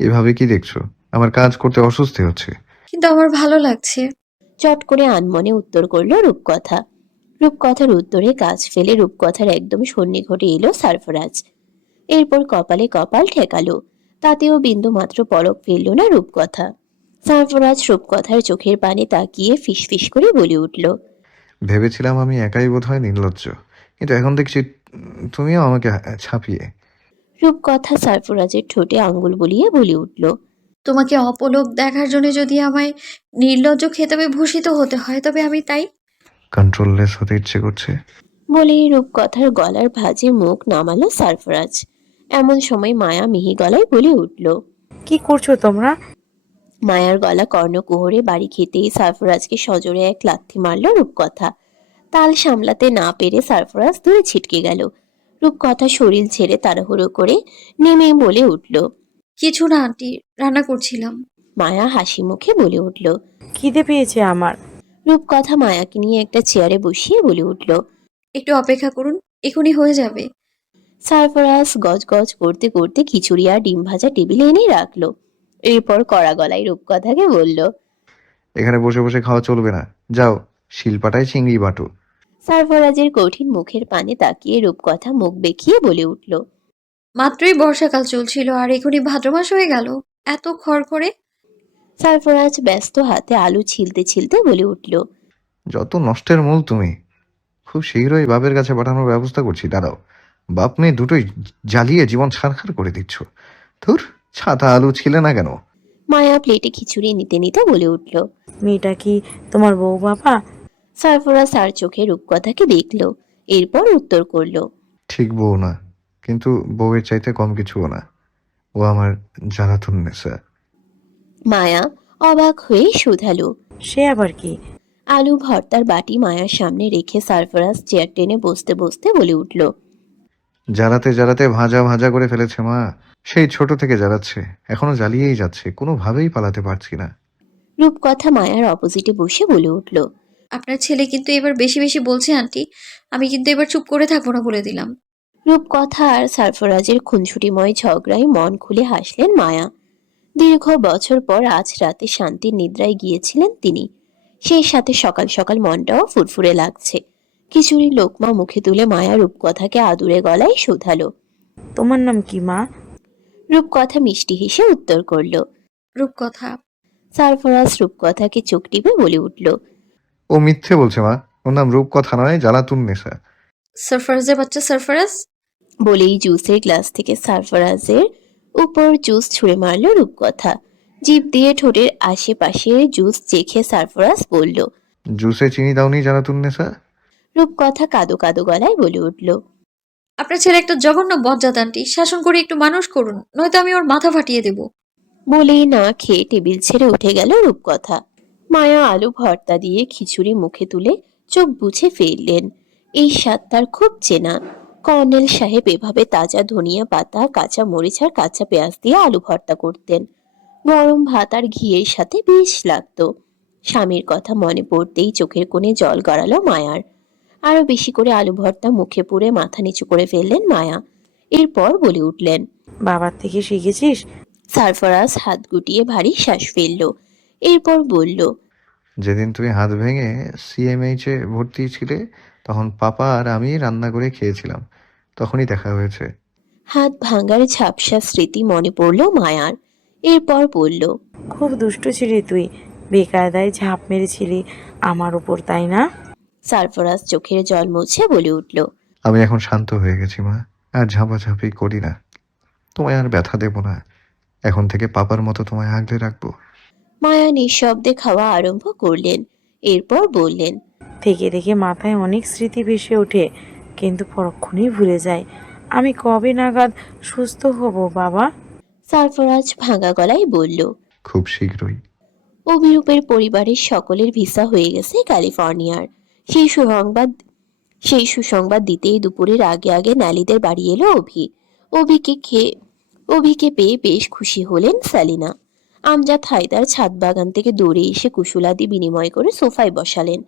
এভাবে কি দেখছো? আমার কাজ করতে অস্বস্তি হচ্ছে। কিন্তু আমার ভালো লাগছে। চট করে আনমনে উত্তর করল রূপকথা। রূপকথার উত্তরে কাজ ফেলে রূপকথার একদম সন্নিকটে এলো সারফরাজ। এরপর কপালে কপাল ঠেকালো। তাতেও বিন্দু মাত্র পলক ফেলল না রূপকথা। সারফরাজ রূপকথার চোখের পানে তাকিয়ে ফিসফিস করে বলে উঠল, ভেবেছিলাম আমি একাই বোধহয় নির্লজ্জ, কিন্তু এখন দেখছি তুমিও আমাকে ছাপিয়ে। রূপকথা সারফরাজের ঠোঁটে আঙ্গুল বুলিয়ে বলে উঠল, তোমাকে অপলক দেখার জন্য যদি আমায় নির্লজ্জ খেতাবে ভূষিত হতে হয় তবে আমি তাই। কন্ট্রোললেস হতে ইচ্ছে করছে। বলেই রূপকথার গলার ভাঁজে মুখ নামালো সারফরাজ। এমন সময় মায়া মিহি গলায় বলে উঠল। কি করছো তোমরা? মায়ার গলা কর্ণকুহরে বাড়ি খেতেই সারফরাজকে সজোরে এক লাথি মারল রূপকথা। তাল সামলাতে না পেরে সারফরাজ দূরে ছিটকে গেল। রূপকথা শরীর ছেড়ে তাড়াহুড়ো করে নেমে বলে উঠল। কিছু না আন্টি, রান্না করছিলাম। মায়া হাসি মুখে বলে উঠল। খিদে পেয়েছে আমার। রূপকথা মায়াকে নিয়ে একটা চেয়ারে বসিয়ে বলে উঠল। একটু অপেক্ষা করুন, এখনই হয়ে যাবে। সারফরাজ গজগজ করতে করতে খিচুড়ি আর ডিম ভাজা টেবিলে এনে রাখলো। এরপর কড়া গলায় রূপকথাকে বলল। এখানে বসে বসে খাওয়া চলবে না। যাও, শিলপাটায় চিংড়ি বাটো। সারফরাজের কঠিন মুখের পানে তাকিয়ে রূপকথা মুখ বেঁকিয়ে বলে উঠল। মাত্রই বর্ষাকাল চলছিল আর এখনই ভাদ্র মাস হয়ে গেল, এত খড়খড়ে। সারফরাজ ব্যস্ত হাতে আলু ছিলতে ছিলতে বলে উঠল। যত নষ্টের মূল তুমি। খুব শীঘ্রই বাপের কাছে পাঠানোর ব্যবস্থা করছি, দাঁড়াও। বাপ মেয়ে দুটোই জ্বালিয়ে জীবন ছারখার করে দিচ্ছ। ধুর, ছাতা আলু ছিলে না কেন? মায়া প্লেটে খিচুড়ি নিতে নিতে বলে উঠল। মেয়েটা কি তোমার বউ বাবা? সারফরাজ আর চোখে রূপকথাকে দেখল। এরপর উত্তর করল। ঠিক বউ না, কিন্তু বউয়ের চাইতে কম কিছুও না। ও আমার জ্বালাতন নেশা। মায়া অবাক হয়ে শুধালো। সে আবার কি? আলু ভর্তার বাটি মায়ার সামনে রেখে সারফরাজ চেয়ার টেনে বসতে বসতে বলে উঠল। জ্বালাতে জ্বালাতে ভাজা ভাজা করে ফেলেছে মা। সেই ছোট থেকে জ্বালাচ্ছে, এখনো জ্বালিয়েই যাচ্ছে, কোনোভাবেই পালাতে পারছি না। রূপকথা মায়ার অপোজিটে বসে বলে উঠল। আপনার ছেলে কিন্তু এবার বেশি বেশি বলছে আন্টি, আমি কিন্তু এবার চুপ করে থাকবো না বলে দিলাম। রূপকথা আর সারফরাজের খুনসুটিময় ঝগড়ায় মন খুলে হাসলেন মায়া। দীর্ঘ বছর পর আজ রাতে শান্তির নিদ্রায় গিয়েছিলেন তিনি। সেই সাথে সকাল সকাল মনটাও ফুরফুরে লাগছে। খিচুড়ি লোকমা মুখে তুলে মায়া রূপকথাকে আদুরে গলায় শুধালো। তোমার নাম কি মা? রূপকথা মিষ্টি হেসে উত্তর করল। রূপকথা। সারফরাজ রূপকথাকে চোখ টিপে বলে উঠল। ও মিথ্যে বলছে মা। ওর নাম রূপকথা নয়, জ্বালাতুন নেশা। সারফারাজের বাচ্চা সারফারাজ। বলেই জুসের গ্লাস থেকে সারফরাজের উপর জুস ছুঁড়ে মারল রূপকথা। জিভ দিয়ে ঠোঁটের আশেপাশে জুস চেখে সারফরাজ বলল। জুসে চিনি দাওনি, জ্বালাতুন নেশা। রূপকথা কাদো কাদো গলায় বলে উঠল। আপনার ছেলে একটা জঘন্য বজ্জাত আন্টি, শাসন করে একটু মানুষ করুন, নয়তো আমি ওর মাথা ফাটিয়ে দেব। বলেই না খেয়ে টেবিল ছেড়ে উঠে গেল রূপকথা। মায়া আলু ভর্তা দিয়ে খিচুড়ি মুখে তুলে চোখ বুঝে ফেললেন। এই স্বাদ তার খুব চেনা। কর্নেল সাহেব এভাবে তাজা ধনিয়া পাতা, কাঁচা মরিচ আর কাঁচা পেঁয়াজ দিয়ে আলু ভর্তা করতেন। গরম ভাত আর ঘিয়ের সাথে বেশ লাগতো। স্বামীর কথা মনে পড়তেই চোখের কোণে জল গড়ালো মায়ার। আরো বেশি করে আলু ভর্তা মুখে পুরে মাথা নিচু করে ফেললেন মায়া। এরপর বলে উঠলেন। বাবার থেকে শিখেছিস? সারফরাজ হাত গুটিয়ে ভারী শ্বাস ফেলল। এরপর বলল। যেদিন তুমি হাত ভেঙে সিএমএইচে ভর্তি ছিলে, তখন পাপা আর আমি রান্না করে খেয়েছিলাম। তখনই দেখা হয়েছে। হাত ভাঙার ঝাপসা স্মৃতি মনে পড়ল মায়ার। এরপর বলল। খুব দুষ্টু ছিলি তুই, বেকায়দায় ঝাঁপ মেরেছিলি আমার উপর, তাই না? সারফরাজ চোখের জল মুছে বলে উঠল। আমি এখন শান্ত হয়ে গেছি মা, আর ঝাপাঝাপি করি না। তোমায় আর ব্যথা দেব না। এখন থেকে পাপার মতো তোমায় আগলে রাখবো। মায়া নিঃশব্দে খাওয়া আরম্ভ করলেন। এরপর বললেন। থেকে থেকে মাথায় অনেক স্মৃতি ভেসে ওঠে, কিন্তু পরক্ষণেই ভুলে যায়। আমি কবে নাগাদ সুস্থ হব বাবা? সারফরাজ ভাঙা গলায় বলল। খুব শীঘ্রই। অভিরূপের পরিবারের সকলের ভিসা হয়ে গেছে ক্যালিফোর্নিয়ার। সেই সুসংবাদ সেই সুসংবাদ দিতেই দুপুরের আগে আগে ন্যালিদের বাড়ি এলো অভি। অভিকে খেয়ে অভিকে পেয়ে বেশ খুশি হলেন সেলিনা। আমজাদ হায়দার ছাদ বাগান থেকে দৌড়ে এসে কুশলাদি বিনিময় করে সোফায় বসালেন।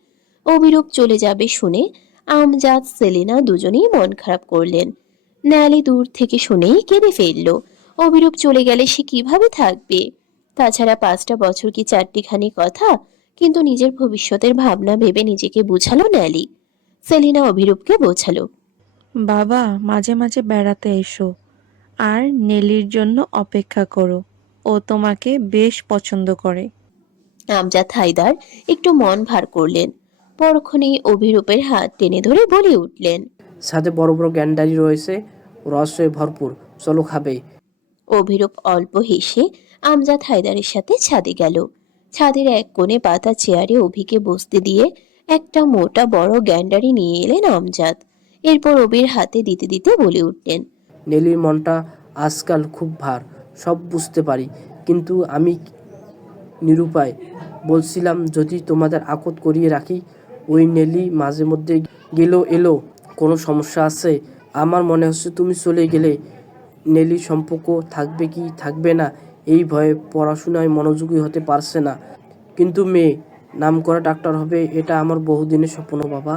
অভিরূপ চলে যাবে শুনে আমজাদ সেলিনা দুজনেই মন খারাপ করলেন। ন্যালি দূর থেকে শুনেই কেঁদে ফেলল। অভিরূপ চলে গেলে সে কিভাবে থাকবে? তাছাড়া 5টা বছর কি চারটিখানি কথা? কিন্তু নিজের ভবিষ্যতের ভাবনা ভেবে নিজেকে বুঝালো ন্যালি। সেলিনা অভিরূপকে বোঝালো। বাবা, মাঝে মাঝে বেড়াতে এসো আর নেলির জন্য অপেক্ষা করো। ও তোমাকে বেশ পছন্দ করে। আমজাদ হায়দার একটু মন ভার করলেন। পরক্ষণেই অভিরূপের হাত টেনে ধরে বলে উঠলেন। সাথে বড় বড় গ্যান্ডারি রয়েছে, রসে ভরপুর, চলো খাবে। অভিরূপ অল্প হেসে আমজাদ হায়দারের সাথে ছাদে গেল। ছাদের এক কোণে পাতা চেয়ারে অভিকে বসতে দিয়ে একটা মোটা বড় গ্যান্ডারি নিয়ে এলেন আমজাদ। এরপর অভির হাতে দিতে দিতে বলে উঠলেন। নেলির মনটা আজকাল খুব ভার, সব বুঝতে পারি, কিন্তু আমি নিরুপায়। বলছিলাম যদি তোমাদের আকত করিয়ে রাখি। ওই নেলি মাঝে মধ্যে গেলো এলো, কোনো সমস্যা আছে? আমার মনে হচ্ছে তুমি চলে গেলে নেলির সম্পর্ক থাকবে কি থাকবে না এই ভয়ে পড়াশোনায় মনোযোগী হতে পারছে না। কিন্তু মেয়ে নামকরা ডাক্তার হবে, এটা আমার বহুদিনের স্বপ্ন বাবা।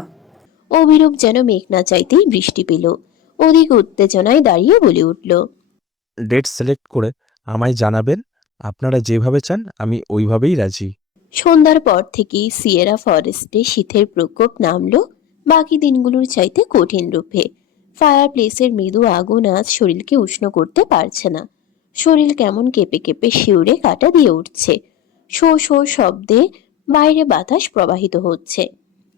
অভিরূপ যেন মেঘ না চাইতেই বৃষ্টি পেল। অধিক উত্তেজনায় দাঁড়িয়ে বলে উঠল। ডেট সিলেক্ট করে আমায় জানাবেন। আপনারা যেভাবে চান আমি ওইভাবেই রাজি। সন্ধ্যার পর থেকেই সিয়েরা ফরেস্টে শীতের প্রকোপ নামলো বাকি দিনগুলোর চাইতে কঠিন রূপে। ফায়ার প্লেসের মৃদু আগুন আজ শরীরকে উষ্ণ করতে পারছে না। শরীর কেমন কেঁপে কেঁপে শিউরে কাটা দিয়ে উঠছে। শো শো শব্দে বাইরে বাতাস প্রবাহিত হচ্ছে।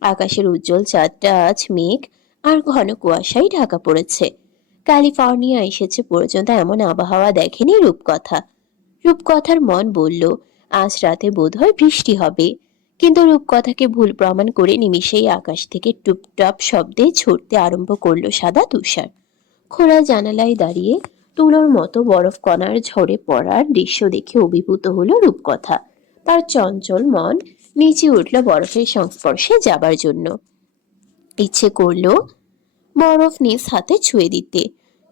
আকাশের উজ্জ্বল চাঁদটা আজ মেঘ আর ঘন কুয়াশায় ঢাকা পড়েছে। ক্যালিফোর্নিয়া এসেছে পর্যন্ত এমন আবহাওয়া দেখেনি রূপকথা। রূপকথার মন বলল আজ রাতে বোধহয় বৃষ্টি হবে, কিন্তু রূপকথাকে ভুল প্রমাণ করে নিমিষেই আকাশ থেকে টুপটাপ শব্দে ঝরতে আরম্ভ করলো সাদা তুষার। খোলা জানালায় দাঁড়িয়ে তুলোর মতো বরফ কণার ঝরে পড়ার দৃশ্য দেখে অভিভূত হলো রূপকথা। তার চঞ্চল মন নিচে উঠল বরফের সংস্পর্শে যাবার জন্য। ইচ্ছে করলো বরফ নিজ হাতে ছুঁয়ে দিতে।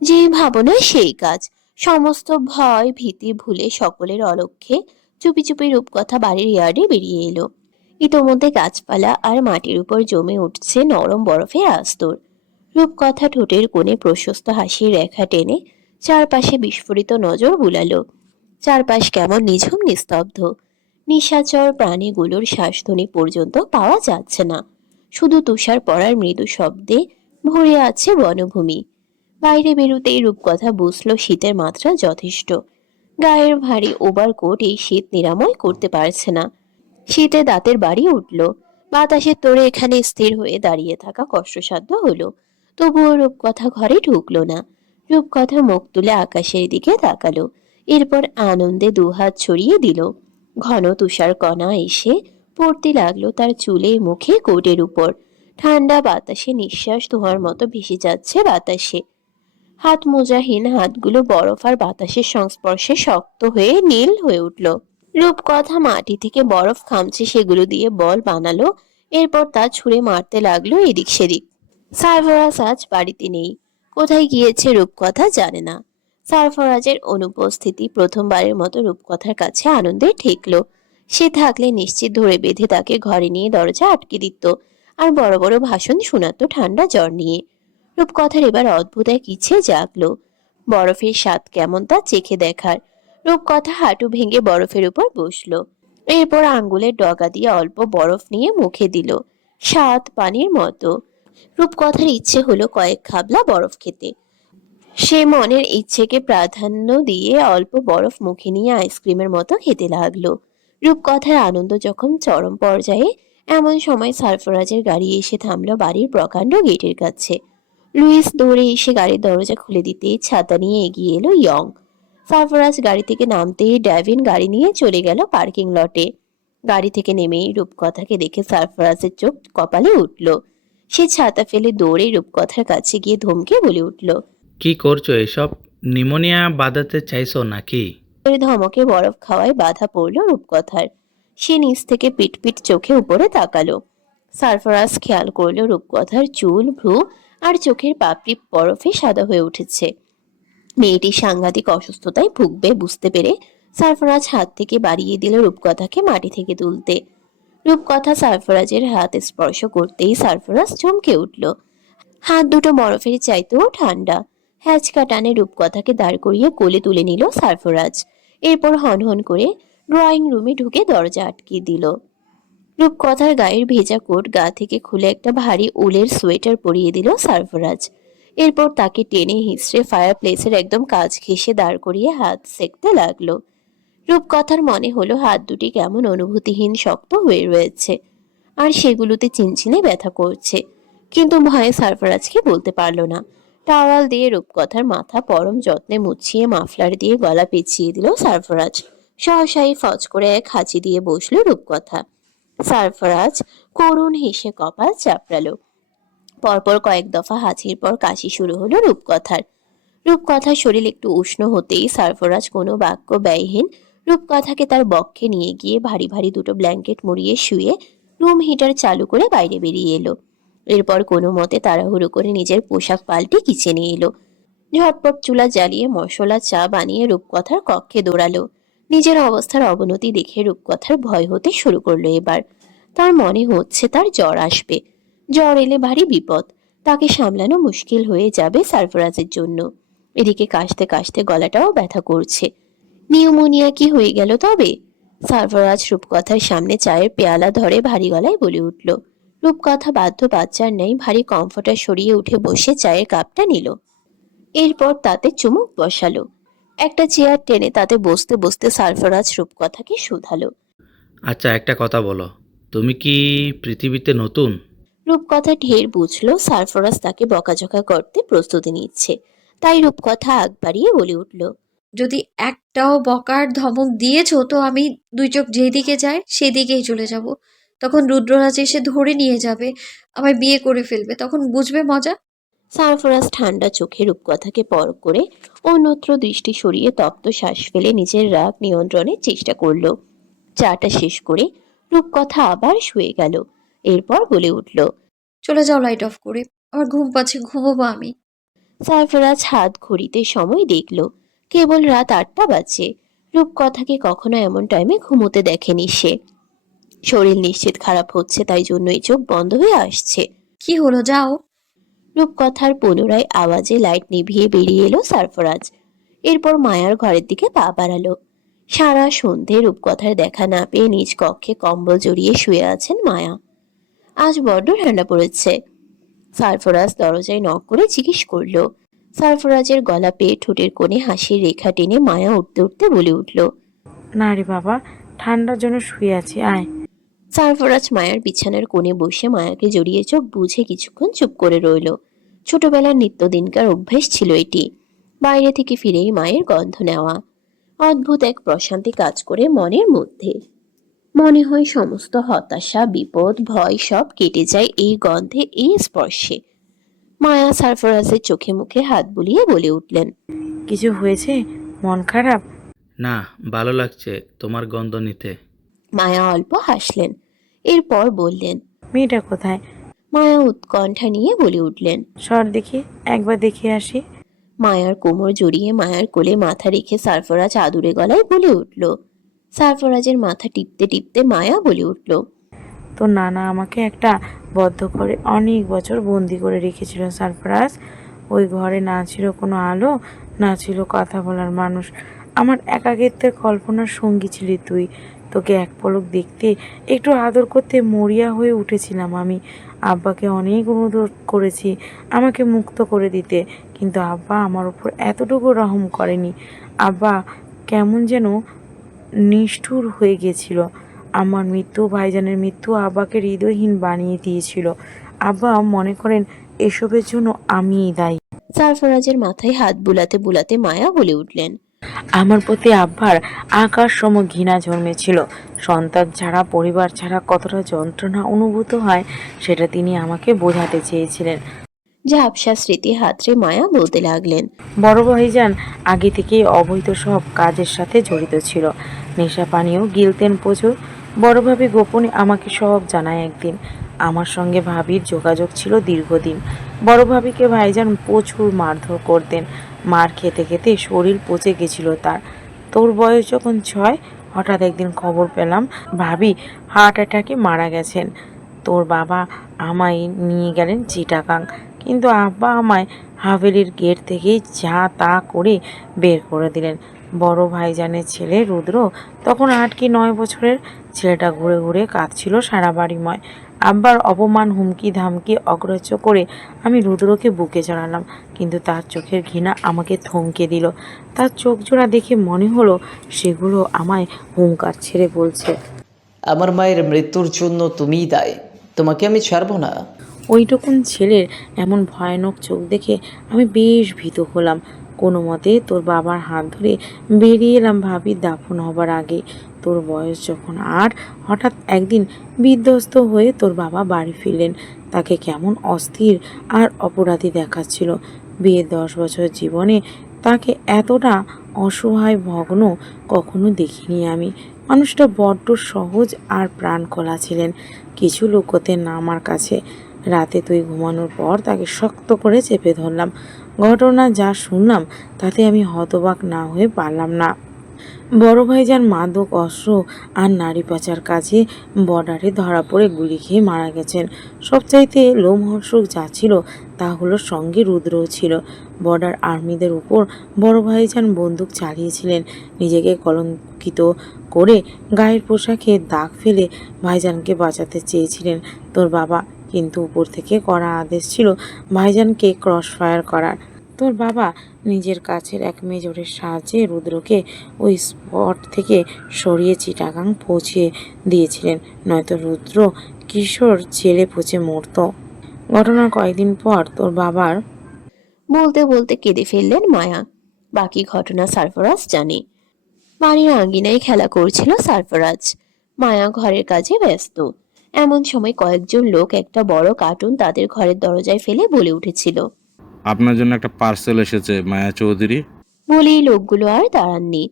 যে ভাবনা সেই কাজ। সমস্ত ভয় ভীতি ভুলে সকলের অলক্ষ্যে চুপি চুপি রূপকথা বাড়ির ইয়ার্ডে বেরিয়ে এলো। ইতোমধ্যে গাছপালা আর মাটির উপর জমে উঠছে নরম বরফের আস্তর। রূপকথা ঠোঁটের কোণে প্রশস্ত হাসির রেখা টেনে চারপাশে বিস্ফোরিত নজর বুলালো। চারপাশ কেমন নিঝুম নিস্তব্ধ। নিশাচর প্রাণীগুলোর শ্বাসধ্বনি পর্যন্ত পাওয়া যাচ্ছে না। শুধু তুষার পড়ার মৃদু শব্দে ভরে আছে বনভূমি। বাইরে বেরোতেই রূপকথা বুঝলো শীতের মাত্রা যথেষ্ট। গায়ের ভারী ওভারকোট এই শীত নিরাময় করতে পারছে না। শীতে দাঁতের বাড়ি উঠল। বাতাসের তোড়ে এখানে স্থির হয়ে দাঁড়িয়ে থাকা কষ্টসাধ্য হলো। তবুও রূপকথা ঘরে ঢুকলো না। রূপকথা মুখ তুলে আকাশের দিকে তাকালো। এরপর আনন্দে দুহাত ছড়িয়ে দিল। ঘন তুষার কণা এসে পড়তে লাগলো তার চুলে মুখে কোটের উপর। ঠান্ডা বাতাসে নিঃশ্বাস ধোঁয়ার মতো ভেসে যাচ্ছে বাতাসে। হাত মোজাহীন হাতগুলো বরফ আর বাতাসের সংস্পর্শে শক্ত হয়ে নীল হয়ে উঠল। রূপকথা মাটি থেকে বরফ খামচে সেগুলো দিয়ে বল বানালো। এরপর তা ছুঁড়ে মারতে লাগলো এদিক সেদিক। সারফরাজ আজ বাড়িতে নেই। কোথায় গিয়েছে রূপকথা জানে না। সারফরাজের অনুপস্থিতি প্রথমবারের মতো রূপকথার কাছে আনন্দে ঠেকলো। সে থাকলে নিশ্চিত ধরে বেঁধে তাকে ঘরে নিয়ে দরজা আটকে দিত আর বড় বড় ভাষণ শোনাতো ঠান্ডা জ্বর নিয়ে। রূপকথার এবার অদ্ভুত এক ইচ্ছে জাগলো, বরফের স্বাদ কেমন তা চেখে দেখার। রূপকথা হাঁটু ভেঙে বরফের উপর বসলো। এরপর আঙ্গুলের ডগা দিয়ে অল্প বরফ নিয়ে মুখে দিল। স্বাদ পানির মতো। রূপকথার ইচ্ছে হলো কয়েক খাবলা বরফ খেতে। সে মনের ইচ্ছেকে প্রাধান্য দিয়ে অল্প বরফ মুখে নিয়ে আইসক্রিমের মতো খেতে লাগলো। রূপকথার আনন্দ যখন চরম পর্যায়ে, এমন সময় সারফরাজের গাড়ি এসে থামলো বাড়ির প্রকাণ্ড গেটের কাছে। লুইস দৌড়ে এসে গাড়ির দরজা খুলে দিতেই ছাতা নিয়ে এগিয়ে এলো ইয়ং। সারফরাজ গাড়ি থেকে নামতেই ড্যাভিন গাড়ি নিয়ে চলে গেল পার্কিং লটে। গাড়ি থেকে নেমেই রূপকথাকে দেখে সারফরাজের চোখ কপালে উঠল। সে ছাতা ফেলে দৌড়ে রূপকথার কাছে গিয়ে ধমকে বলে উঠল। কি করছো এসব? নিউমোনিয়া বাঁধাতে চাইছো নাকি? এর ধমকে বরফ খাওয়ায় বাধা পড়ল রূপকথার। সে নিচ থেকে পিটপিট চোখে উপরে তাকালো। সারফরাজ খেয়াল করলো রূপকথার চুল ভ্রু আর চোখের পাপড়ি বরফে সাদা হয়ে উঠেছে। মেয়েটি সাংঘাতিক অসুস্থতায় ভুগবে বুঝতে পেরে সারফরাজ হাত থেকে বাড়িয়ে দিল রূপকথাকে মাটি থেকে তুলতে। রূপকথা সারফরাজের হাত স্পর্শ করতেই সারফরাজ চমকে উঠল। হাত দুটো বরফের চাইতেও ঠান্ডা। হ্যাচকা টানে রূপকথাকে দাঁড় করিয়ে কোলে তুলে নিল সারফরাজ। এরপর হনহন করে ড্রয়িং রুমে ঢুকে দরজা আটকে দিল। রূপকথার গায়ের ভেজা কোট গা থেকে খুলে একটা ভারী উলের সোয়েটার পরিয়ে দিল সারফরাজ। এরপর তাকে টেনে হিঁচড়ে ফায়ার প্লেসের একদম কাছ ঘেঁষে দাঁড় করিয়ে হাত সেঁকতে লাগলো। রূপকথার মনে হলো হাত দুটি কেমন অনুভূতিহীন শক্ত হয়ে রয়েছে, আর সেগুলোতে চিনচিনে ব্যথা করছে, কিন্তু ভয়ে সারফরাজকে বলতে পারলো না। টাওয়াল দিয়ে রূপকথার মাথা পরম যত্নে মুছিয়ে মাফলার দিয়ে গলা পেঁচিয়ে দিল সারফরাজ। সহসাই ফজ করে এক হাঁচি দিয়ে বসলো রূপকথা। সারফরাজ করুণ হেসে কপাল চাপড়ালো। পরপর কয়েক দফা হাঁচির পর কাশি শুরু হলো রূপকথার। রূপকথার শরীর একটু উষ্ণ হতেই সারফরাজ কোনো বাক্য ব্যয়হীন রূপকথাকে তার বক্ষে নিয়ে গিয়ে ভারী ভারী দুটো ব্ল্যাঙ্কেট মুড়িয়ে শুয়ে রুম হিটার চালু করে বাইরে বেরিয়ে এলো। এরপর কোনো মতে তাড়াহুড়ো করে নিজের পোশাক পাল্টে কিচেনে এলো। ঝটপট চুলা জ্বালিয়ে মশলা চা বানিয়ে রূপকথার কক্ষে দৌড়ালো। নিজের অবস্থার অবনতি দেখে রূপকথার ভয় হতে শুরু করলো। এবার তার মনে হচ্ছে তার জ্বর আসবে। জ্বর এলে ভারী বিপদ, তাকে সামলানো মুশকিল হয়ে যাবে সারফরাজের জন্য। এদিকে কাশতে কাশতে গলাটাও ব্যথা করছে। নিউমোনিয়া কি হয়ে গেল তবে? সারফরাজ রূপকথার সামনে চায়ের পেয়ালা ধরে ভারী গলায় বলে উঠল। রূপকথা বাধ্য বাচ্চার ন্যায় ভারী কমফোর্টার সরিয়ে উঠে বসে চায়ের কাপটা নিল। এরপর তাতে চুমুক বসালো। একটা চেয়ার টেনে তাতে বসতে বসতে সারফরাজ রূপকথাকে শুধালো। আচ্ছা, একটা কথা বলো, তুমি কি পৃথিবীতে নতুন? রূপকথা ঢের বুঝলো সারফরাজ তাকে বকাঝকা করতে প্রস্তুতি নিচ্ছে, তাই রূপকথা আগ বাড়িয়ে বলে উঠল। যদি একটাও বকার ধমক দিয়েছো তো আমি দুই চোখ যেদিকে যায় সেদিকেই চলে যাব। তখন রুদ্ররাজ এসে ধরে নিয়ে যাবে, আমায় বিয়ে করে ফেলবে, তখন বুঝবে মজা। সারফরাজ ঠান্ডা চোখে রূপকথাকে পরখ করে অন্যত্র দৃষ্টি সরিয়ে তপ্ত শ্বাস ফেলে নিজের রাগ নিয়ন্ত্রণের চেষ্টা করলো। চাটা শেষ করে রূপকথা আবার শুয়ে গেল। এরপর বলে উঠল। চলে যাও লাইট অফ করে, আমার ঘুম পাচ্ছে, ঘুমোবো আমি। সারফরাজ হাত ঘড়িতে সময় দেখল, কেবল রাত 8টা বাজে। রূপকথাকে কখনো এমন টাইমে ঘুমোতে দেখেনি সে। শরীর নিশ্চিত খারাপ হচ্ছে, তাই জন্যই চোখ বন্ধ হয়ে আসছে। কি হলো, যাও। রূপকথার পুনরায় আওয়াজে লাইট নিভিয়ে বেরিয়ে এলো সারফরাজ। এরপর মায়ার ঘরের দিকে পা বাড়ালো। সারা সন্ধে রূপকথার দেখা না পেয়ে নিজ কক্ষে কম্বল জড়িয়ে শুয়ে আছেন মায়া। আজ বড্ড ঠান্ডা পড়েছে। সারফরাজ দরজায় নক করে জিজ্ঞেস করলো। সারফরাজের গলা পেয়ে ঠোঁটের কোণে হাসির রেখা টেনে মায়া উঠতে উঠতে বলে উঠল। না রে বাবা, ঠান্ডার জন্য শুয়ে আছি, আয়। সারফরাজ মায়ার বিছানার কোণে বসে মায়াকে জড়িয়ে চোখ বুঝে কিছুক্ষণ চুপ করে রইল। ছোটবেলার নিত্যদিনকার অভ্যেস ছিল এটি, বাইরে থেকে ফিরেই মায়ের গন্ধ নেওয়া। অদ্ভুত এক প্রশান্তি কাজ করে মনের মধ্যে। মনে হয় সমস্ত হতাশা, বিপদ, ভয় সব কেটে যায় এই গন্ধে, এই স্পর্শে। মায়া সারফরাজের চোখে মুখে হাত বুলিয়ে বলে উঠলেন। কিছু হয়েছে? মন খারাপ? না, ভালো লাগছে তোমার গন্ধ নিতে। মায়া অল্প হাসলেন, এরপর বললেন। মেয়েটা কোথায়? মায়া উৎকণ্ঠা নিয়ে বলে উঠলেন। সর দেখি, একবার দেখে আসি। মায়ার কোমর জড়িয়ে মায়ার কোলে মাথা রেখে সারফরাজ আদুরে গলায় বলে উঠল। সারফরাজের মাথা টিপতে টিপতে মায়া বলে উঠল। তো নানা আমাকে একটা বদ্ধ ঘরে অনেক বছর বন্দি করে রেখেছিল সারফরাজ। ওই ঘরে না ছিল কোনো আলো, না ছিল কথা বলার মানুষ। আমার একাকিত্বের কল্পনার সঙ্গী ছিলি তুই। তোকে এক পলক দেখতে, একটু আদর করতে মরিয়া হয়ে উঠেছিলাম আমি। আব্বাকে অনেক অনুরোধ করেছি আমাকে মুক্ত করে দিতে, কিন্তু আব্বা আমার উপর এতটুকু রহম করেনি। আব্বা কেমন যেন নিষ্ঠুর হয়ে গেছিল। আমার মৃত্যু, ভাইজানের মৃত্যু আব্বাকে হৃদয়হীন বানিয়ে দিয়েছিল। আব্বা মনে করেন এসবের জন্য আমিই দায়ী। সারফরাজের মাথায় হাত বুলাতে বুলাতে মায়া বলে উঠলেন। আমার প্রতি আব্বার আকাশ সম ঘৃণা জন্মেছিল। সন্তান ছাড়া, পরিবার ছাড়া কতটা যন্ত্রণা অনুভূত হয় সেটা তিনি আমাকে বোঝাতে চেয়েছিলেন। ঝাপসা স্মৃতি হাতড়ে মায়া বলতে লাগলেন। বড় ভাইজান আগে থেকেই অবৈধ সব কাজের সাথে জড়িত ছিল। নেশা পানিও গিলতেন প্রচুর। বড় ভাবি গোপনে আমাকে সব জানায় একদিন। আমার সঙ্গে ভাবির যোগাযোগ ছিল দীর্ঘদিন। বড় ভাবিকে ভাইজান প্রচুর মারধর করতেন। মার খেতে খেতে শরীর পচে গেছিল তার। তোর বয়স যখন 6, হঠাৎ একদিন খবর পেলাম ভাবি হার্ট অ্যাটাকে মারা গেছেন। তোর বাবা আমায় নিয়ে গেলেন চিটাগাং, কিন্তু আব্বা আমায় হাভেলির গেট থেকেই যা তা করে বের করে দিলেন। বড় ভাইজানের ছেলে রুদ্র তখন 8 কি 9 বছরের। ছেলেটা ঘুরে ঘুরে কাঁদছিল সারা বাড়িময়। আব্বার অপমান, হুমকি ধামকি অগ্রাহ্য করে আমি রুদ্রকে বুকে জড়ালাম, কিন্তু তার চোখের ঘৃণা আমাকে থমকে দিল। তার চোখ জোড়া দেখে মনে হলো সেগুলো আমায় হুঙ্কার ছেড়ে বলছে, আমার মায়ের মৃত্যুর জন্য তুমিই দায়ী, তোমাকে আমি ছাড়বো না। ওইটুকুন ছেলের এমন ভয়ানক চোখ দেখে আমি বেশ ভীত হলাম। কোনো মতে তোর বাবার হাত ধরে বেরিয়ে এলাম ভাবি দাফন হবার আগে। তোর বয়স যখন 8, হঠাৎ একদিন বিধ্বস্ত হয়ে তোর বাবা বাড়ি ফিরলেন। তাকে কেমন অস্থির আর অপরাধী দেখাচ্ছিল। বিয়ের 10 বছর জীবনে তাকে এতটা অসহায় ভগ্ন কখনো দেখিনি আমি। মানুষটা বড্ড সহজ আর প্রাণ খোলা ছিলেন। কিছু লুকোতেন না আমার কাছে। রাতে তুই ঘুমানোর পর তাকে শক্ত করে চেপে ধরলাম। ঘটনা যা শুনলাম তাতে আমি হতবাক না হয়ে পারলাম না। বড় ভাইজান মাদক, অস্ত্র আর নারী পাচার কাজে বর্ডারে ধরা পড়ে গুলি খেয়ে মারা গেছেন। সবচাইতে লোমহর্ষক যা ছিল তা হলো সঙ্গে রুদ্রও ছিল। বর্ডার আর্মিদের উপর বড় ভাইজান বন্দুক চালিয়েছিলেন। নিজেকে কলঙ্কিত করে গায়ের পোশাকে দাগ ফেলে ভাইজানকে বাঁচাতে চেয়েছিলেন তোর বাবা, কিন্তু উপর থেকে করা আদেশ ছিল ভাইজানকে ক্রস ফায়ার করার। তোর বাবা নিজের কাছের এক মেজরের সাহায্যে রুদ্রকে ওই স্পট থেকে সরিয়ে চিটাগাং পৌঁছিয়ে দিয়েছিলেন, নয়তো রুদ্র কিশোর জেলে পচে মরত। ঘটনার কয়েকদিন পর তোর বাবার বলতে বলতে কেঁদে ফেললেন মায়া। বাকি ঘটনা সারফরাজ জানে। বাড়ির আঙ্গিনায় খেলা করছিল সারফরাজ। মায়া ঘরের কাজে ব্যস্ত। এমন সময় কয়েকজন লোক একটা বড় কার্টুন তাদের ঘরের দরজায় ফেলে বলে উঠেছিল। আপনার জন্য একটা পার্সেল এসেছে মায়া চৌধুরী। বলেই লোকগুলো আর দাঁড়াননি।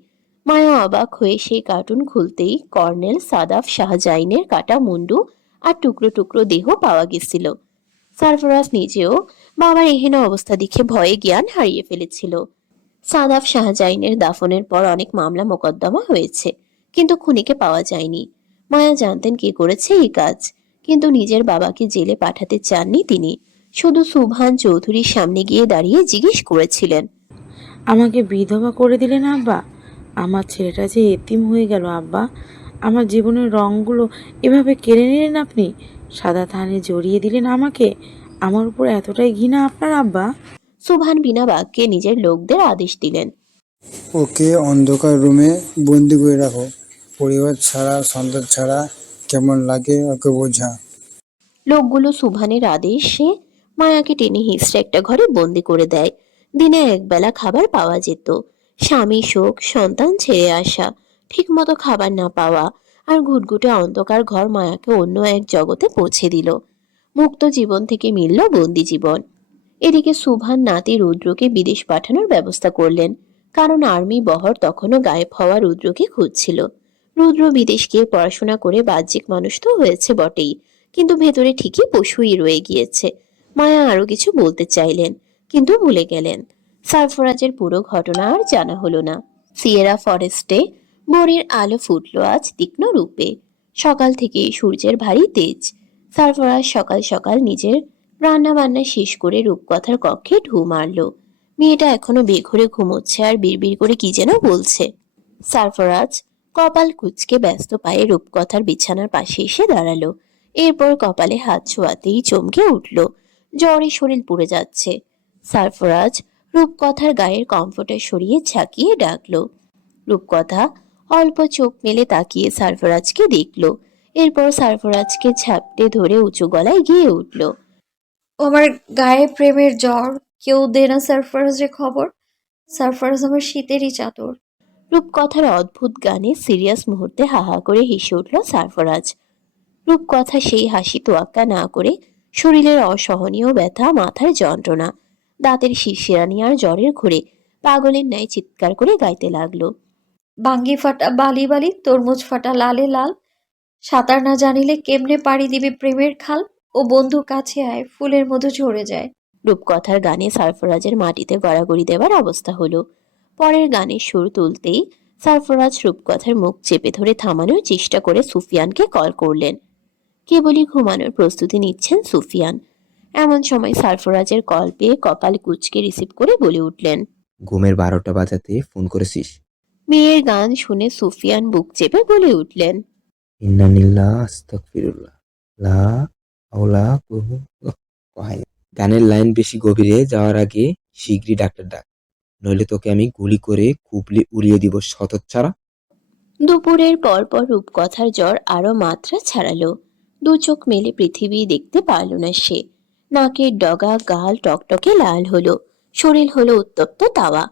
মায়া অবাক হয়ে সেই কার্টুন খুলতেই কর্নেল সাদাফ শাহজাইনের কাটা মুন্ডু আর টুকরো টুকরো দেহ পাওয়া গেছিল। সারফরাজ নিজেও বাবার এহেন অবস্থা দেখে ভয়ে জ্ঞান হারিয়ে ফেলেছিল। সাদাফ শাহজাইনের দাফনের পর অনেক মামলা মোকদ্দমা হয়েছে, কিন্তু খুনিকে পাওয়া যায়নি। মায়া জানতেন কে করেছে এই কাজ, কিন্তু নিজের বাবাকে জেলে পাঠাতে চাননি তিনি। শুধু সুবহান চৌধুরীর সামনে গিয়ে দাঁড়িয়ে জিজ্ঞেস করেছিলেন, আমাকে বিধবা করে দিলেন আব্বা। আমার ছেলেটা যে এতিম হয়ে গেল আব্বা। আমার জীবনের রঙগুলো এভাবে কেড়ে নিলেন আপনি। সাদা থানে জড়িয়ে দিলেন আমাকে। আমার উপর এতটাই ঘৃণা আপনার আব্বা? সুবহান বিনা বাক্যে নিজের লোকদের আদেশ দিলেন। ওকে অন্ধকার রুমে বন্দি করে রাখো। পরিবার ছাড়া, সন্তান ছাড়া কেমন লাগে ওকে বোঝা। লোকগুলো সুবহানের আদেশে মায়াকে টেনে হিঁচড়ে একটা ঘরে বন্দি করে দেয়। দিনে একবেলা খাবার পাওয়া যেত। স্বামী শোক, সন্তান ছেড়ে আসা, ঠিকমতো খাবার না পাওয়া আর ঘুটঘুটে অন্ধকার ঘর মায়াকে অন্য এক জগতে পৌঁছে দিল। মুক্ত জীবন থেকে মিলল বন্দি জীবন। এদিকে সুবহান নাতি রুদ্রকে বিদেশ পাঠানোর ব্যবস্থা করলেন, কারণ আর্মি বহর তখনও গায়েব হওয়া রুদ্রকে খুঁজছিল। রুদ্র বিদেশ গিয়ে পড়াশোনা করে বাহ্যিক মানুষ তো হয়েছে বটেই, কিন্তু ভেতরে ঠিকই পশুই রয়ে গিয়েছে। মায়া আরো কিছু বলতে চাইলেন, কিন্তু ভুলে গেলেন। সারফরাজের পুরো ঘটনা আর জানা হলো না। সিয়েরা ফরেস্টে ভোরের আলো ফুটলো আজ তীক্ষ্ণ রূপে। সকাল থেকে সূর্যের ভারী তেজ। সারফরাজ সকাল সকাল নিজের রান্না বান্না শেষ করে রূপকথার কক্ষে ঢু মারল। মেয়েটা এখনো বেঘরে ঘুমোচ্ছে আর বিড়বিড় করে কি যেন বলছে। সারফরাজ কপাল কুঁচকে ব্যস্ত পায়ে রূপকথার বিছানার পাশে এসে দাঁড়ালো। এরপর কপালে হাত ছোঁয়াতেই চমকে উঠল। জ্বরে শরীর পুড়ে যাচ্ছে। সারফরাজ রূপকথার গায়ের কমফোর্টার সরিয়ে ঝাঁকিয়ে ডাকলো। রূপকথা অল্প চোখ মেলে তাকিয়ে সারফরাজকে দেখলো। এরপর সারফরাজকে ঝাপটে ধরে উঁচু গলায় গিয়ে উঠল। ও আমার গায়ে প্রেমের জ্বর, কেউ দে না সারফারাজের খবর। সারফারাজ আমার শীতেরই চাদর। রূপকথার অদ্ভুত গানে সিরিয়াস মুহূর্তে হাহা করে হেসে উঠল সারফরাজ। রূপকথা সেই হাসি তোয়াক্কা না করে শরীরের অসহনীয় ব্যথা, মাথার যন্ত্রণা, দাঁতের শিরশিরানি আর জ্বরের ঘুরে পাগলের ন্যায় চিৎকার করে গাইতে লাগলো। বাঙ্গি ফাটা বালি বালি, তরমুজ ফাটা লালে লাল, সাঁতার না জানিলে কেমনে পাড়ি দিবি প্রেমের খাল, ও বন্ধু কাছে আয় ফুলের মতো ঝরে যায়। রূপকথার গানে সারফরাজের মাটিতে গড়াগড়ি দেওয়ার অবস্থা হলো। পরের গানের সুর তুলতেই সারফরাজ রূপকথার মুখ চেপে ধরে থামানোর চেষ্টা করে সুফিয়ানকে কল করলেন। কেবলই ঘুমানোর প্রস্তুতি নিচ্ছেন সুফিয়ান। এমন সময় সারফরাজের কল পেয়ে কপাল কুঁচকে রিসিভ করে বলে উঠলেন, ঘুমের 12টা বাজাতে ফোন করেছিস? মেয়ের গান শুনে সুফিয়ান বুক চেপে বলে উঠলেন, ইন্নানিল্লাহ আস্তাগফিরুল্লাহ লা হাওলা কহাই গানের লাইন বেশি গভীরে যাওয়ার আগে শিগগিরই ডাক্তার ডাক, নইলে তোকে আমি গুলি করে কুপলি উড়িয়ে দিব শতচ্ছাড়া। দুপুরের পরপর রূপকথার জ্বর আরো মাত্রা ছাড়ালো। দু চোখ মেলে পৃথিবী দেখতে পারল না সে। নাকের ডগা, গাল টকটকে লাল হলো, শরীর হলো উত্তপ্ত তাওয়া।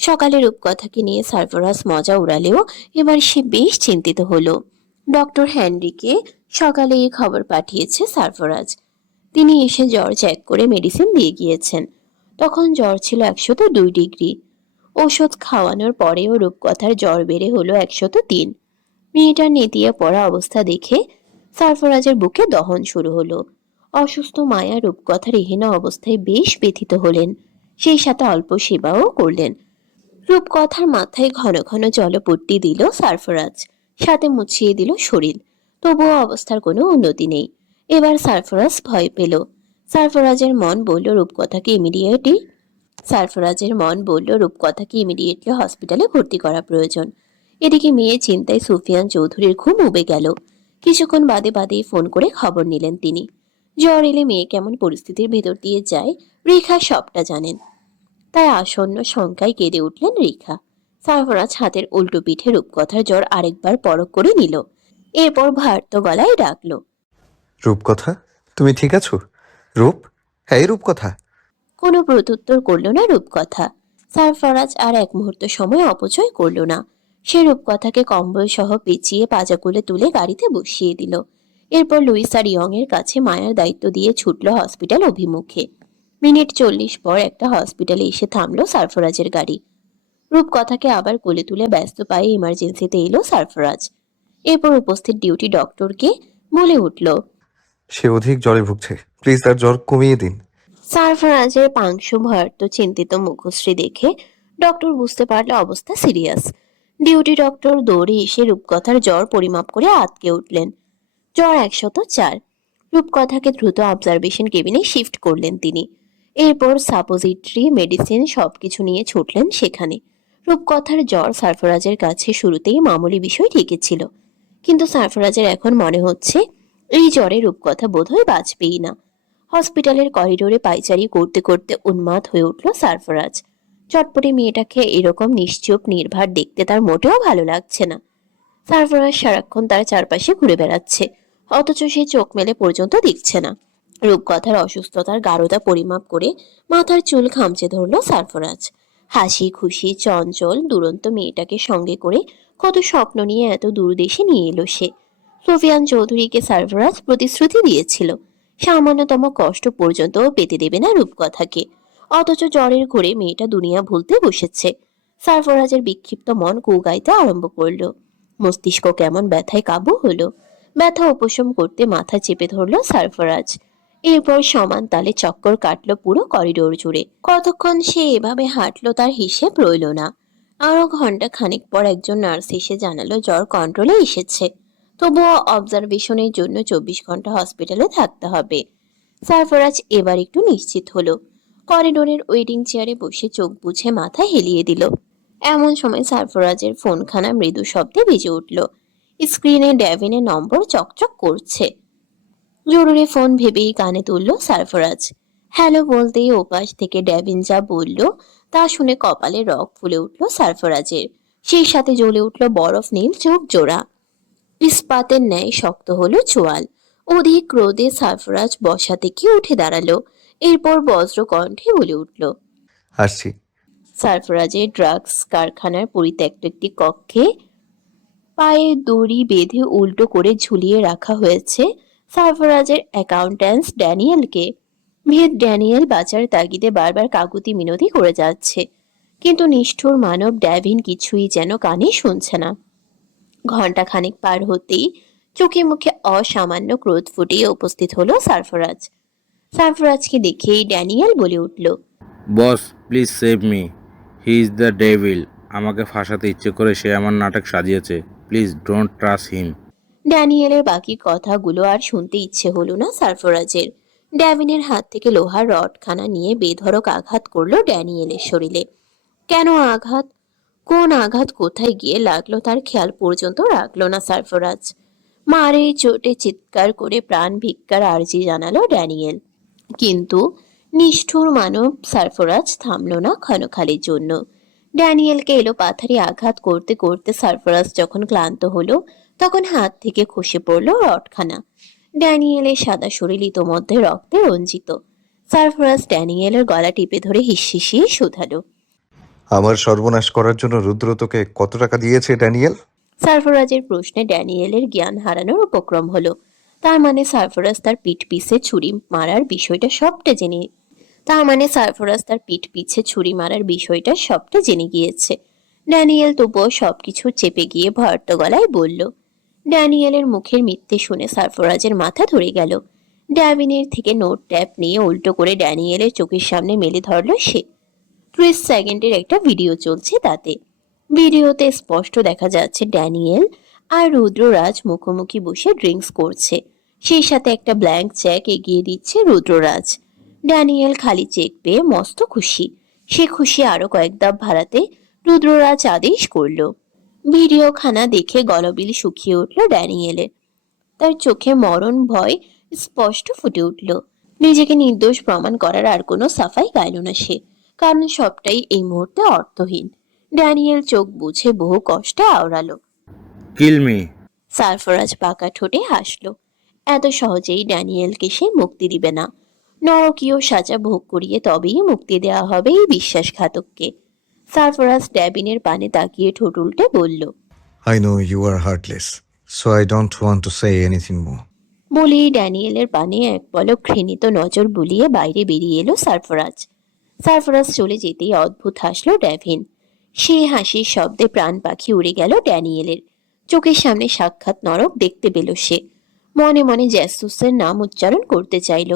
সকালে রূপকথাকে নিয়ে সারফরাজ মজা উড়ালেও এবার সে বেশ চিন্তিত হলো। ডক্টর হেনরিকে সকালে এই খবর পাঠিয়েছে সারফরাজ। তিনি এসে জ্বর চেক করে মেডিসিন দিয়ে গিয়েছেন। তখন জ্বর ছিল 102 ডিগ্রি। ওষুধ খাওয়ানোর পরেও রূপকথার জ্বর বেড়ে হলো 103। মেয়েটার নেতিয়ে পড়া অবস্থা দেখে সারফরাজের বুকে দহন শুরু হলো। অসুস্থ মায়া রূপকথার এহেনা অবস্থায় বেশ ব্যথিত হলেন, সেই সাথে অল্প সেবাও করলেন। রূপকথার মাথায় ঘন ঘন জলপট্টি দিল সারফরাজ, সাথে মুছিয়ে দিল শরীর। তবুও অবস্থার কোনো উন্নতি নেই। এবার সারফরাজ ভয় পেল। সারফরাজের মন বলল রূপকথাকে ইমিডিয়েটলি হসপিটালে ভর্তি করা প্রয়োজন। এদিকে মেয়ে চিন্তায় সুফিয়ান চৌধুরীর ঘুম উবে গেল। কিছুক্ষণ বাদে ফোন করে খবর নিলেন তিনি। জ্বর এলে মেয়ে কেমন পরিস্থিতির ভেতর দিয়ে যায় রেখা সবটা জানেন। তাই আসন্ন শঙ্কায় কেঁদে উঠলেন রেখা। সারফরাজ হাতের উল্টো পিঠে রূপকথার জ্বর আরেকবার পরখ করে নিল। এরপর ভার্ত গলায় ডাকলো, রূপকথা, তুমি ঠিক আছো? রূপ, হ্যাঁ রূপকথা। কোনো প্রত্যুত্তর করল না রূপকথা। সারফরাজ আর এক মুহূর্ত সময় অপচয় করল না। সে রূপকথাকে কম্বল সহ পেঁচিয়ে পাজাকুলে তুলে গাড়িতে বসিয়ে দিল। এরপর লুইস আর ইয়ং এর কাছে মায়ার দায়িত্ব দিয়ে ছুটল হসপিটাল অভিমুখে। মিনিট 40 পর একটা হসপিটালে এসে থামলো সারফরাজের গাড়ি। রূপকথাকে আবার কোলে তুলে ব্যস্ত পায়ে ইমার্জেন্সিতে এলো সারফরাজ। এরপর উপস্থিত ডিউটি ডক্টরকে বলে উঠল, সে অধিক জ্বরে ভুগছে, প্লিজ তার জ্বর কমিয়ে দিন। সারফরাজের পাংশু ভয়ার্ত চিন্তিত মুখশ্রী দেখে ডক্টর বুঝতে পারল অবস্থা সিরিয়াস। ডিউটি ডক্টর দৌড়ে এসে রূপকথার জ্বর পরিমাপ করে আটকে উঠলেন। জ্বর 104। রূপকথাকে দ্রুত অবজারভেশন কেবিনে শিফট করলেন তিনি। এরপর সাপোজিটরি, মেডিসিন সবকিছু নিয়ে ছুটলেন সেখানে। রূপকথার জ্বর সারফরাজের কাছে শুরুতেই মামুলি বিষয় ঠিকই ছিল, কিন্তু সারফরাজের এখন মনে হচ্ছে এই জ্বরে রূপকথা বোধহয় বাঁচবেই না। হসপিটালের করিডোরে পায়চারি করতে করতে উন্মাদ হয়ে উঠল সারফরাজ। চটপটে মেয়েটাকে এরকম নিশ্চুপ নির্ভার দেখতে তার মোটেও ভালো লাগছে না। সারফরাজ সারাক্ষণ তার চারপাশে ঘুরে বেড়াচ্ছে, অথচ সে চোখ মেলে পর্যন্ত দেখছে না। রূপকথার অসুস্থতার গাঢ়তা পরিমাপ করে মাথার চুল খামচে ধরল সারফরাজ। হাসি খুশি চঞ্চল দুরন্ত মেয়েটাকে সঙ্গে করে কত স্বপ্ন নিয়ে এত দূর দেশে নিয়ে এলো সে। সুফিয়ান চৌধুরীকে সারফরাজ প্রতিশ্রুতি দিয়েছিল সামান্যতম কষ্ট পর্যন্ত পেতে দেবে না রূপকথাকে, অথচ জ্বরের ঘোরে মেয়েটা দুনিয়া ভুলতে বসেছে। সারফরাজের বিক্ষিপ্ত মন কুগাইতে আরম্ভ করলো। মস্তিষ্ক কেমন ব্যথায় কাবু হলো। ব্যথা উপশম করতে মাথা চেপে ধরলো সারফরাজ। এরপর সমান তালে চক্কর কাটলো পুরো করিডোর জুড়ে। কতক্ষণ সে এভাবে হাঁটলো তার হিসেব রইল না। আরো ঘন্টা খানিক পর একজন নার্স এসে জানালো জ্বর কন্ট্রোলে এসেছে, তবুও অবজারভেশনের জন্য 24 ঘন্টা হসপিটালে থাকতে হবে। সারফরাজ এবার একটু নিশ্চিত হলো। করিডোরের ওয়েটিং চেয়ারে বসে চোখ বুঝে মাথা হেলিয়ে দিল। এমন সময় সারফরাজের ফোনখানা মৃদু শব্দে বেজে উঠল। স্ক্রিনে ড্যাভিনের নম্বর চকচক করছে। জরুরি ফোন ভেবেই কানে তুলল সারফরাজ। হ্যালো বলতেই ওপাশ থেকে ড্যাভিন যা বলল তা শুনে কপালে রগ ফুলে উঠল সারফরাজের। সেই সাথে জ্বলে উঠল বরফ নীল চোখ জোড়া। ইস্পাতের ন্যায় শক্ত হলো চোয়াল। অধিক ক্রোধে সারফরাজ বসা থেকে উঠে দাঁড়ালো। এরপর বজ্র কণ্ঠে বলে উঠল, আসছি। সারফরাজের ড্রাগস কারখানার পরিত্যক্ত একটি কক্ষে পায়ে দড়ি বেঁধে উল্টো করে ঝুলিয়ে রাখা হয়েছে সারফরাজের অ্যাকাউন্ট্যান্স ড্যানিয়েলকে। ভেদ ড্যানিয়েল বাঁচার তাগিদে বারবার কাকুতি মিনতি করে যাচ্ছে, কিন্তু নিষ্ঠুর মানব ড্যাভিন কিছুই যেন কানে শুনছে না। ঘন্টা খানিক পার হতেই চোখে মুখে অসামান্য ক্রোধ ফুটিয়ে উপস্থিত হলো সারফরাজ। সারফরাজকে দেখেই ড্যানিয়েল বলে উঠল, boss please save me, he is the devil. আমাকে ফাঁসাতে ইচ্ছে করে সে আমার নাটক সাজিয়েছে, প্লিজ ডোন্ট ট্রাস্ট হিম। ড্যানিয়েলের বাকি কথাগুলো আর শুনতে ইচ্ছে হলো না সারফরাজের। ড্যাভিনের হাত থেকে লোহার রডখানা নিয়ে বেধড়ক আঘাত করলো ড্যানিয়েলের শরীরে। কেন আঘাত, কোন আঘাত কোথায় গিয়ে লাগলো তার খেয়াল পর্যন্ত রাখলো না সারফরাজ। মারে চোটে চিৎকার করে প্রাণ ভিক্ষার আর্জি জানালো ড্যানিয়েল, কিন্তু নিষ্ঠুর মানব সারফরাজ থামলো না ক্ষণকালের জন্য। ড্যানিয়েলকে এলো পাথারি আঘাত করতে করতে সারফরাজ যখন ক্লান্ত হলো, তখন হাত থেকে খসে পড়লো রডখানা। ড্যানিয়েলের সাদা শরীর ইতোমধ্যে রক্তে রঞ্জিত। সারফরাজ ড্যানিয়েলের গলা টিপে ধরে হিসহিসিয়ে শুধালো। আমার সর্বনাশ করার জন্য রুদ্র তোকে কত টাকা দিয়েছে ড্যানিয়েল? সারফরাজের প্রশ্নে ড্যানিয়েলের জ্ঞান হারানোর উপক্রম হলো। তার মানে সারফরাজ তার পিঠ পিছে ছুরি মারার বিষয়টা সবটা জেনে গিয়েছে। ড্যানিয়েল তবুও সবকিছু চেপে গিয়ে ভয়ার্ত গলায় বলল। ড্যানিয়েলের মুখের মিথ্যে শুনে সারফরাজের মাথা ধরে গেল। ড্যাভিনের থেকে নোট ট্যাপ নিয়ে উল্টো করে ড্যানিয়েলের চোখের সামনে মেলে ধরল সে। 30 সেকেন্ডের একটা ভিডিও চলছে, তাতে ভিডিওতে স্পষ্ট দেখা যাচ্ছে ড্যানিয়েল আর রুদ্ররাজ মুখোমুখি বসে ড্রিঙ্কস করছে। সেই সাথে একটা ব্ল্যাঙ্ক চেক এগিয়ে দিচ্ছে রুদ্ররাজ। ড্যানিয়েল খালি চেক পেয়ে মস্ত খুশি। সে খুশি আরো কয়েক ধাপ বাড়াতে রুদ্ররাজ আদেশ করল। ভিডিওখানা দেখে গলবিল শুকিয়ে উঠল ড্যানিয়েলের। তার চোখে মরণ ভয় স্পষ্ট ফুটে উঠল। নিজেকে নির্দোষ প্রমাণ করার আর কোনো সাফাই গাইল না সে, কারণ সবটাই এই মুহূর্তে অর্থহীন। ড্যানিয়েল চোখ বুঝে বহু কষ্টে আওড়ালো। কিল মি। সারফরাজ পাকা ঠোঁটে হাসলো। এত সহজেই ড্যানিয়েলকে সে মুক্তি দিবে না। নরকীয় সাজা ভোগ করিয়ে তবেই মুক্তি দেওয়া হবে এই বিশ্বাসঘাতককে। সারফরাজ ড্যাবিনের পানে তাকিয়ে ঠোঁট উল্টে বলল। I know you are heartless, so I don't want to say anything more. বলেই ড্যানিয়েলের পানে এক পলক ঘৃণিত নজর বুলিয়ে বাইরে বেরিয়ে এলো সারফরাজ। সারফরাজ চলে যেতেই অদ্ভুত হাসলো ড্যাভিন। সে হাসির শব্দে প্রাণ পাখি উড়ে গেল ড্যানিয়েলের। চোখের সামনে সাক্ষাৎ নরক দেখতে পেল সে। মনে মনে জ্যাসুসের নাম উচ্চারণ করতে চাইল,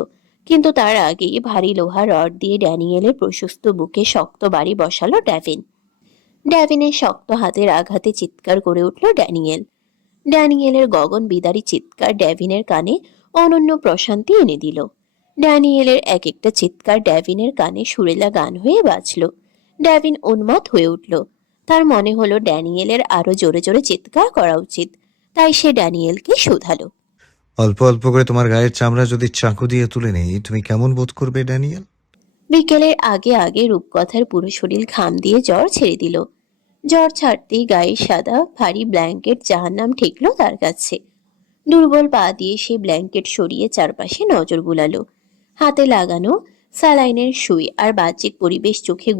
কিন্তু তার আগেই ভারী লোহার রড দিয়ে ড্যানিয়েলের প্রশস্ত বুকে শক্ত বাড়ি বসালো ড্যাভিন। ড্যাভিনের শক্ত হাতের আঘাতে চিৎকার করে উঠল ড্যানিয়েল। ড্যানিয়েলের গগন বিদারী চিৎকার ড্যাভিনের কানে অনন্য প্রশান্তি এনে দিল। ড্যানিয়েলের এক একটা চিৎকার ড্যাভিনের কানে সুরেলা গান হয়ে বাজল। ড্যাভিন উন্মাদ হয়ে উঠল। তার মনে হলো ড্যানিয়েলের আরো জোরে জোরে চিৎকার করা উচিত। তাই সে ড্যানিয়েলকে শুধালো। অল্প অল্প করে তোমার গায়ের চামড়া যদি চাকু দিয়ে তুলে নেই, তুমি কেমন বোধ করবে ড্যানিয়েল? বিকেলের আগে আগে রূপকথার পুরো শরীর ঘাম দিয়ে জ্বর ছেড়ে দিল। জ্বর ছাড়তেই গায়ে সাদা ভারী ব্ল্যাঙ্কেট জাহান্নাম ঠেকলো তার কাছে। দুর্বল পা দিয়ে সেই ব্ল্যাঙ্কেট সরিয়ে চারপাশে নজর বুলালো। হাতে লাগানো স্যালাইনের সুই আর বাহ্যিক পরিবেশ চোখে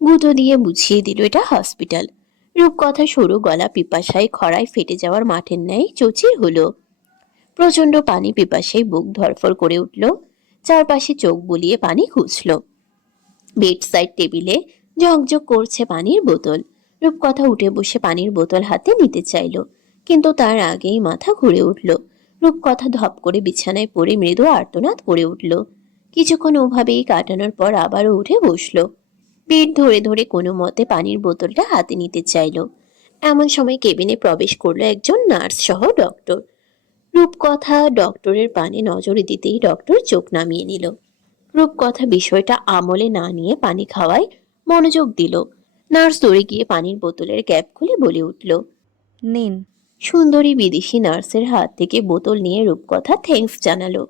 গুঁতো দিয়ে বুঝিয়ে দিল এটা হসপিটাল। রূপকথা সরু গলা পিপাসায় খরায় ফেটে যাওয়ার মাঠের ন্যায় চৌচির হলো। প্রচন্ড পানি পিপাসায় বুক ধরফর করে উঠল। চারপাশে চোখ বুলিয়ে পানি খুঁজল। বেড সাইড টেবিলে ঝকঝক করছে পানির বোতল। রূপকথা উঠে বসে পানির বোতল হাতে নিতে চাইল, কিন্তু তার আগেই মাথা ঘুরে উঠল। রূপকথা ধপ করে বিছানায় পড়ে মৃদু আর্তনাদ করে উঠল। কিছুক্ষণ ওভাবেই কাটানোর পর আবারও উঠে বসল। পেট ধরে ধরে কোনো মতে পানির বোতলটা হাতে নিতে চাইল। এমন সময় কেবিনে প্রবেশ করলো একজন নার্স সহ ডক্টর। রূপকথা ডক্টরের পানে নজর দিতেই ডক্টর চোখ নামিয়ে নিল। রূপকথা বিষয়টা আমলে না নিয়ে পানি খাওয়ায় মনোযোগ দিল। নার্স দৌড়ে গিয়ে পানির বোতলের ক্যাপ খুলে বলে উঠল, নিন। সুন্দরী বিদেশি নার্সের হাত থেকে বোতল নিয়ে রূপকথা থ্যাঙ্কস জানালো।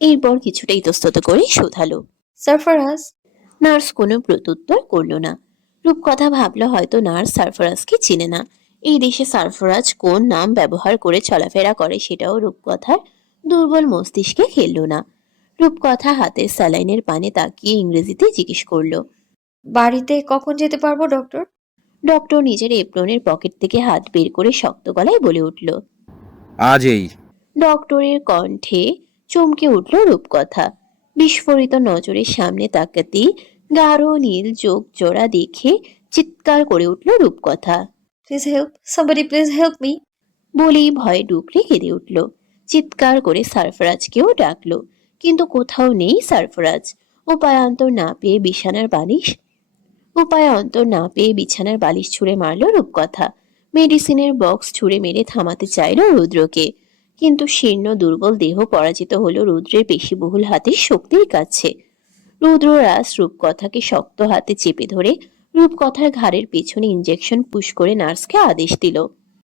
এরপর কিছুটা ইতস্তত করে শোধালো। সারফরাজ, নার্স কোনো প্রত্যুত্তর করল না। রূপকথা ভাবলো হয়তো নার্স সারফরাজকে চিনে না। এই দেশে সারফরাজ কোন নাম ব্যবহার করে চলাফেরা করে সেটাও রূপকথার দুর্বল মস্তিষ্কে খেলল না। রূপকথা হাতের স্যালাইনের পানে তাকিয়ে ইংরেজিতে জিজ্ঞেস করলো। বাড়িতে কখন যেতে পারবো ডক্টর? ডক্টর নিজের এপ্রনের পকেট থেকে হাত বের করে শক্ত গলায় বলে উঠল। আজই। ডক্টরের কণ্ঠে চমকে উঠল রূপকথা। বিস্ফোরিত নজরের সামনে তাকাতেই গাঢ় নীল চোখ জোড়া দেখে চিৎকার করে উঠল রূপকথা। Please help, somebody please help me. বলেই ভয়ে ডুকরে কেঁদে উঠল। চিৎকার করে সারফরাজকেও ডাকলো, কিন্তু কোথাও নেই সারফরাজ। উপায়ান্তর না পেয়ে বিছানার বালিশ ছুঁড়ে মারল রূপকথা। মেডিসিনের বক্স ছুঁড়ে মেরে থামাতে চাইল রুদ্রকে, কিন্তু শীর্ণ দুর্বল দেহ পরাজিত হলো রুদ্রের পেশিবহুল হাতের শক্তির কাছে। রুদ্ররাজ রূপকথাকে শক্ত হাতে চেপে ধরে রূপকথার ঘাড়ের পেছনে ইঞ্জেকশন পুশ করে নার্সকে আদেশ দিল,